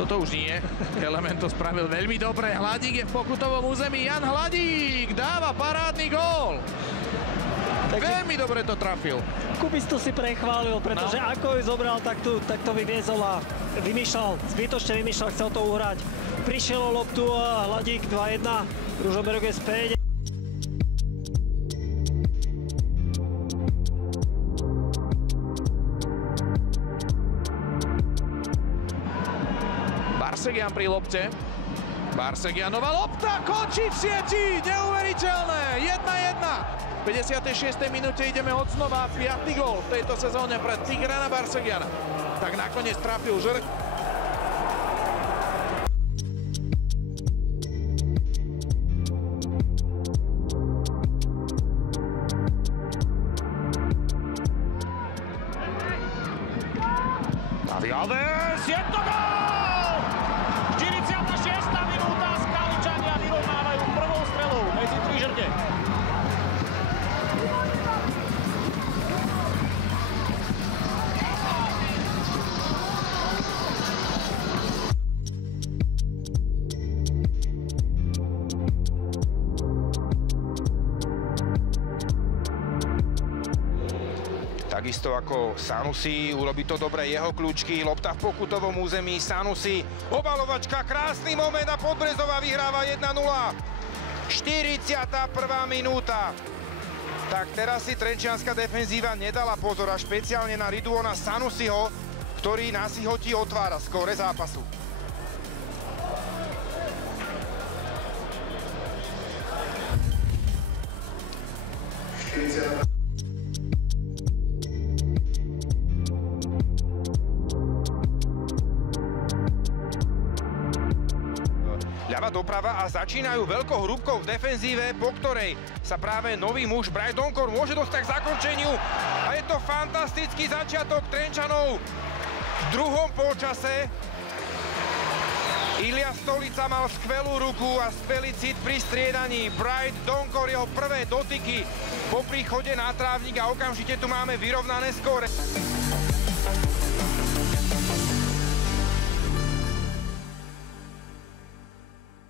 Toto už nie. Element to spravil veľmi dobre. Hladík je v pokutovom území. Jan Hladík dáva parádny gól. Veľmi dobre to trafil. Kubisto si prechválil, pretože ako ju zobral, tak to vyviezol a zbytočne vymýšľal, chcel to uhrať. Prišiel o loptu a Hladík 2-1. Ružomberok je späť. Barsegian pri lopte. Barsegianová lopta končí v sieti. Neuveriteľné. 1-1. V 56. minúte ideme od znova. 5. gól v tejto sezóne pre Tigrana Barsegiana. Tak nakoniec trafil žrť. Davi Alves, je to gól! 46. minúta, Skaličania vyrovnávajú prvou strelou medzi tri žrte. Takisto ako Sanusi, urobí to dobre jeho kľúčky, lopta v pokutovom území, Sanusi, obalovačka, krásny moment a Podbrezová vyhráva 1-0. 41. minúta. Tak teraz si trenčianska defenzíva nedala pozor a špeciálne na Ridwana Sanusiho, ktorý na Sihoti otvára skóre zápasu. Ľava doprava a začínajú veľkou hrúbkou v defenzíve, po ktorej sa práve nový muž Bryce Donkor môže dostať k zakončeniu. A je to fantastický začiatok Trenčanov v druhom polčase. Ilia Stolica mal skvelú ruku a skvelý cit pri striedaní. Bryce Donkor, jeho prvé dotyky po príchode na trávnik a okamžite tu máme vyrovnané skóre.